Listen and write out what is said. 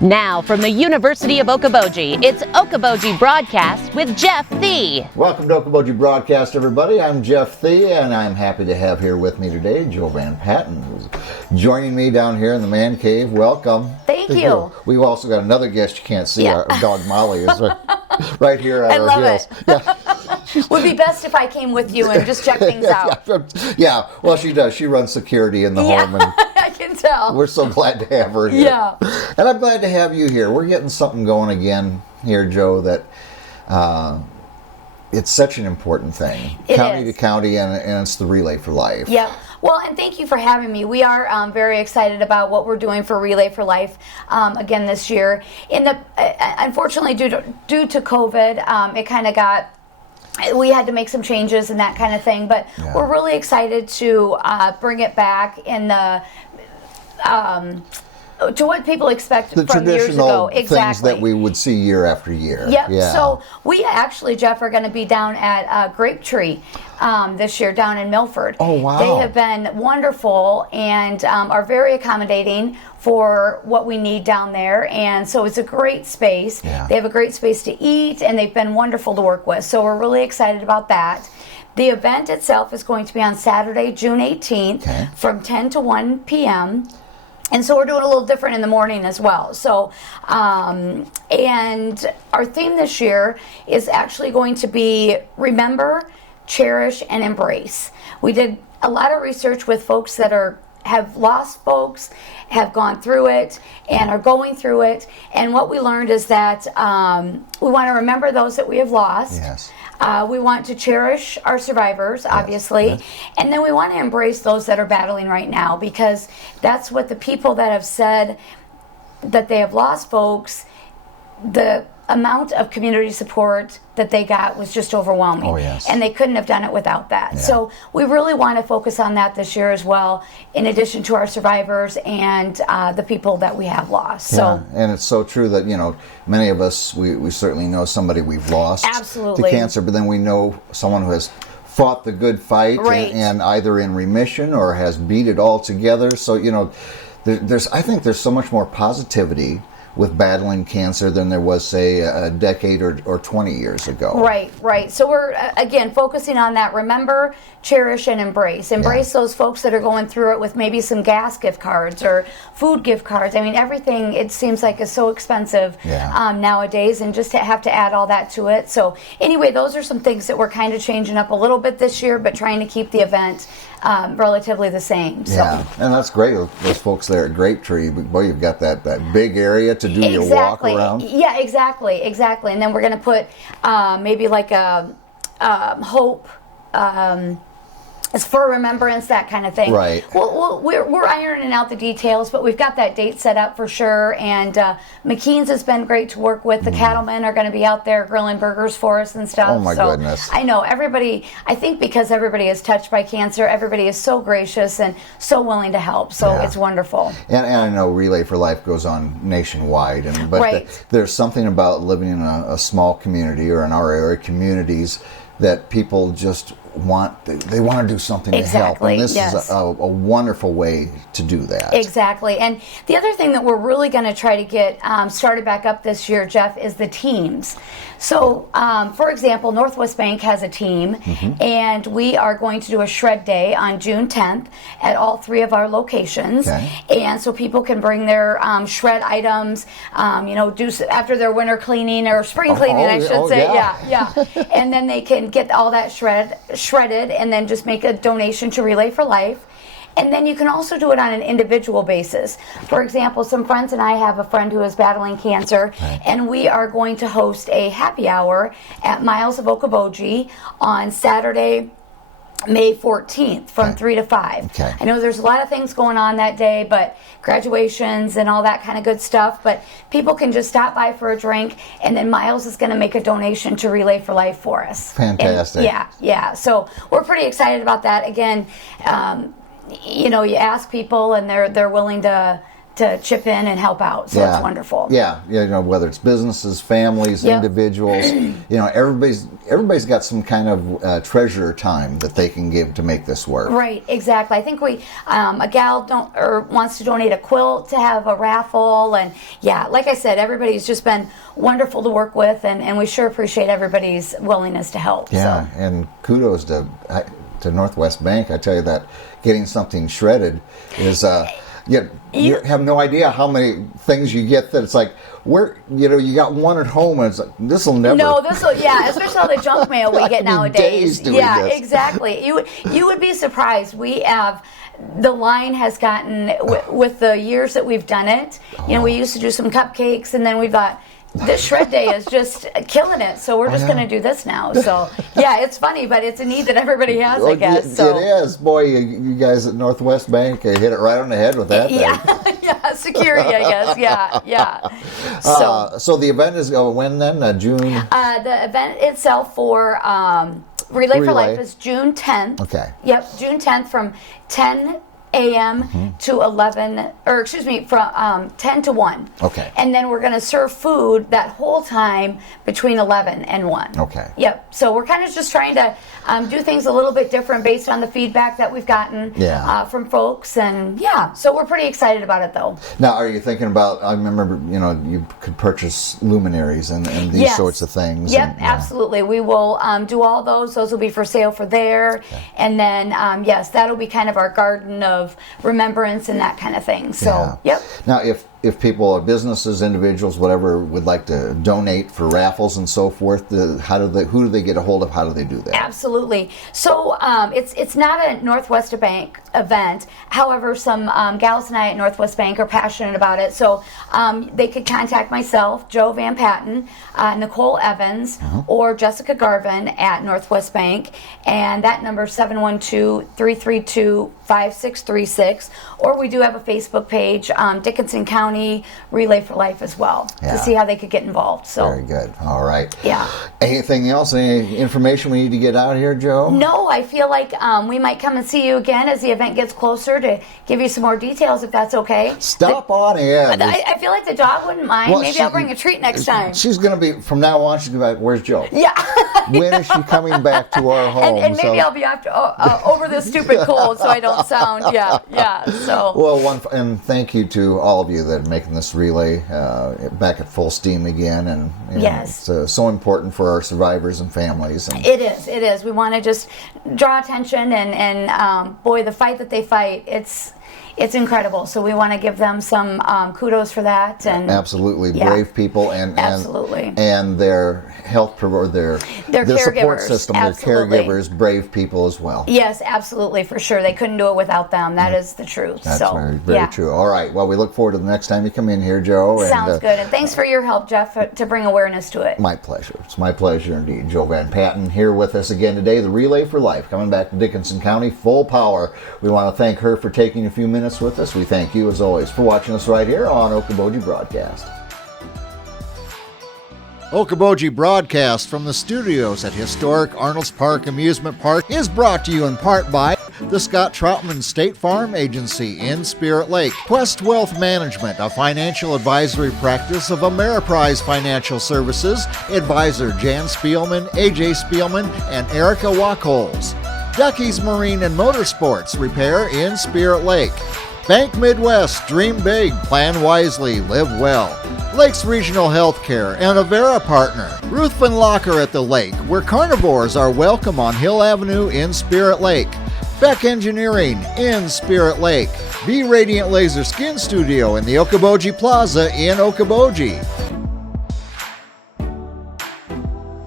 Now from the University of Okoboji, it's Okoboji Broadcast with Jeff Thee. Welcome to Okoboji Broadcast, everybody. I'm Jeff Thee, and I'm happy to have here with me today Jo Van Patten, who's joining me down here in the man cave. Welcome. Thank you. We've also got another guest you can't see. Yeah. Our dog Molly is right here at I our love heels. it. Would be best if I came with you and just check things out. Yeah, well, she does. She runs security in the home, and I can tell. we're so glad to have her here. Yeah. And I'm glad to have you here. We're getting something going again here, Jo, that it's such an important thing. County to county, and it's the Relay for Life. Yep. Well, and thank you for having me. We are very excited about what we're doing for Relay for Life again this year. Unfortunately, due to COVID, it kind of we had to make some changes and that kind of thing, but we're really excited to bring it back in the to what people expect the from years ago. Traditional things that we would see year after year. Yep. Yeah. So we actually, Jeff, are going to be down at Grape Tree this year down in Milford. Oh, wow. They have been wonderful and are very accommodating for what we need down there. And so it's a great space. Yeah. They have a great space to eat, and they've been wonderful to work with. So we're really excited about that. The event itself is going to be on Saturday, June 18th from 10 to 1 p.m., and so we're doing a little different in the morning as well. So, and our theme this year is actually going to be Remember, Cherish, and Embrace. We did a lot of research with folks that have lost folks, have gone through it, and are going through it. And what we learned is that we want to remember those that we have lost. Yes. We want to cherish our survivors, obviously, yes. And then we want to embrace those that are battling right now, because that's what the people that have said that they have lost folks, the amount of community support that they got was just overwhelming. Oh, yes. And they couldn't have done it without that. Yeah. So we really want to focus on that this year as well, in addition to our survivors and the people that we have lost. Yeah. So, and it's so true that, many of us, we certainly know somebody we've lost absolutely to cancer, but then we know someone who has fought the good fight right. and either in remission or has beat it all together. So, I think there's so much more positivity with battling cancer than there was, say, a decade or 20 years ago. Right. So we're, again, focusing on that. Remember, cherish, and embrace. Embrace those folks that are going through it with maybe some gas gift cards or food gift cards. I mean, everything, it seems like, is so expensive nowadays, and just to have to add all that to it. So anyway, those are some things that we're kind of changing up a little bit this year, but trying to keep the event relatively the same. So. Yeah, and that's great. Those folks there at Grape Tree, boy, you've got that big area to do your walk around. Yeah, exactly. And then we're going to put maybe like a hope. It's for remembrance, that kind of thing. Right. Well, we're ironing out the details, but we've got that date set up for sure. And McKean's has been great to work with. The cattlemen are going to be out there grilling burgers for us and stuff. Oh, my goodness. I know. Everybody, I think because everybody is touched by cancer, everybody is so gracious and so willing to help. So it's wonderful. And I know Relay for Life goes on nationwide, but there's something about living in a small community, or in our area communities, that people just want to do something to help, and this is a wonderful way to do that. Exactly. And the other thing that we're really going to try to get started back up this year, Jeff, is the teams. So for example, Northwest Bank has a team, and we are going to do a shred day on June 10th at all 3 of our locations. And so people can bring their shred items, do after their winter cleaning or spring cleaning, I should say. Yeah. And then they can get all that shredded and then just make a donation to Relay for Life. And then you can also do it on an individual basis. For example, some friends and I have a friend who is battling cancer, and we are going to host a happy hour at Miles of Okoboji on Saturday, May 14th from 3 to 5. I know there's a lot of things going on that day, but graduations and all that kind of good stuff, but people can just stop by for a drink, and then Miles is going to make a donation to Relay for Life for us. Fantastic. And so we're pretty excited about that. Again, you ask people, and they're willing to to chip in and help out. So it's wonderful. Yeah, whether it's businesses, families, individuals, everybody's got some kind of treasure time that they can give to make this work. Right, exactly. I think a gal wants to donate a quilt to have a raffle, and like I said, everybody's just been wonderful to work with, and we sure appreciate everybody's willingness to help. Yeah, and kudos to Northwest Bank. I tell you that getting something shredded is you have no idea how many things you get that it's like, you got one at home and it's like, this'll never. No, especially all the junk mail we get nowadays. Exactly. You would be surprised. We have, the line has gotten, with the years that we've done it, we used to do some cupcakes, and then we thought, this shred day is just killing it, so we're just going to do this now. So it's funny, but it's a need that everybody has, I guess. So it is. Boy, you guys at Northwest Bank hit it right on the head with that thing. Security, I guess. So the event is when then? June. The event itself for Relay for Life is June 10th. Okay. Yep, June 10th from 10 a.m. to 11, or excuse me, from 10 to 1. Okay. And then we're going to serve food that whole time between 11 and 1. Okay. Yep. So we're kind of just trying to do things a little bit different based on the feedback that we've gotten from folks. And so we're pretty excited about it, though. Now, are you thinking about, I remember, you could purchase luminaries and these sorts of things. Yep, absolutely. We will do all those. Those will be for sale for there. Okay. And then, that'll be kind of our garden of remembrance and that kind of thing. So, Now, if people, businesses, individuals, whatever, would like to donate for raffles and so forth, who do they get a hold of? How do they do that? Absolutely. So it's not a Northwest Bank event. However, some gals and I at Northwest Bank are passionate about it. So they could contact myself, Jo Van Patten, Nicole Evans, or Jessica Garvin at Northwest Bank. And that number is 712-332-5636. Or we do have a Facebook page, Dickinson County Relay for Life as well, to see how they could get involved. So very good. All right. Yeah. Anything else? Any information we need to get out here, Jo? No, I feel like we might come and see you again as the event gets closer to give you some more details, if that's okay. Stop on in. I feel like the dog wouldn't mind. Well, maybe I'll bring a treat next time. She's going to be, from now on, she's going to be like, where's Jo? Yeah. When is she coming back to our home? And maybe I'll be over this stupid cold so I don't sound, so. Well, and thank you to all of you that are making this relay back at full steam again. And yes. It's so important for our survivors and families. And it is. We want to just draw attention and boy, the fight that they fight, it's incredible. So we want to give them some kudos for that. And absolutely, brave people and their health or their support system, their caregivers, brave people as well. Yes, absolutely, for sure. They couldn't do it without them. That is the truth. That's very true. All right. Well, we look forward to the next time you come in here, Jo. Sounds good. And thanks for your help, Jeff, to bring awareness to it. My pleasure. It's my pleasure indeed. Jo Van Patten here with us again today. The Relay for Life coming back to Dickinson County full power. We want to thank her for taking a few minutes with us. We thank you, as always, for watching us right here on Okoboji Broadcast. Okoboji Broadcast from the studios at historic Arnold's Park Amusement Park is brought to you in part by the Scott Troutman State Farm Agency in Spirit Lake, Quest Wealth Management, a financial advisory practice of Ameriprise Financial Services, advisor Jan Spielman, AJ Spielman, and Erica Wachholz, Ducky's Marine and Motorsports Repair in Spirit Lake, Bank Midwest, dream big, plan wisely, live well. Lakes Regional Healthcare and Avera Partner. Ruthven Locker at the Lake, where carnivores are welcome on Hill Avenue in Spirit Lake. Beck Engineering in Spirit Lake. Be Radiant Laser Skin Studio in the Okoboji Plaza in Okoboji.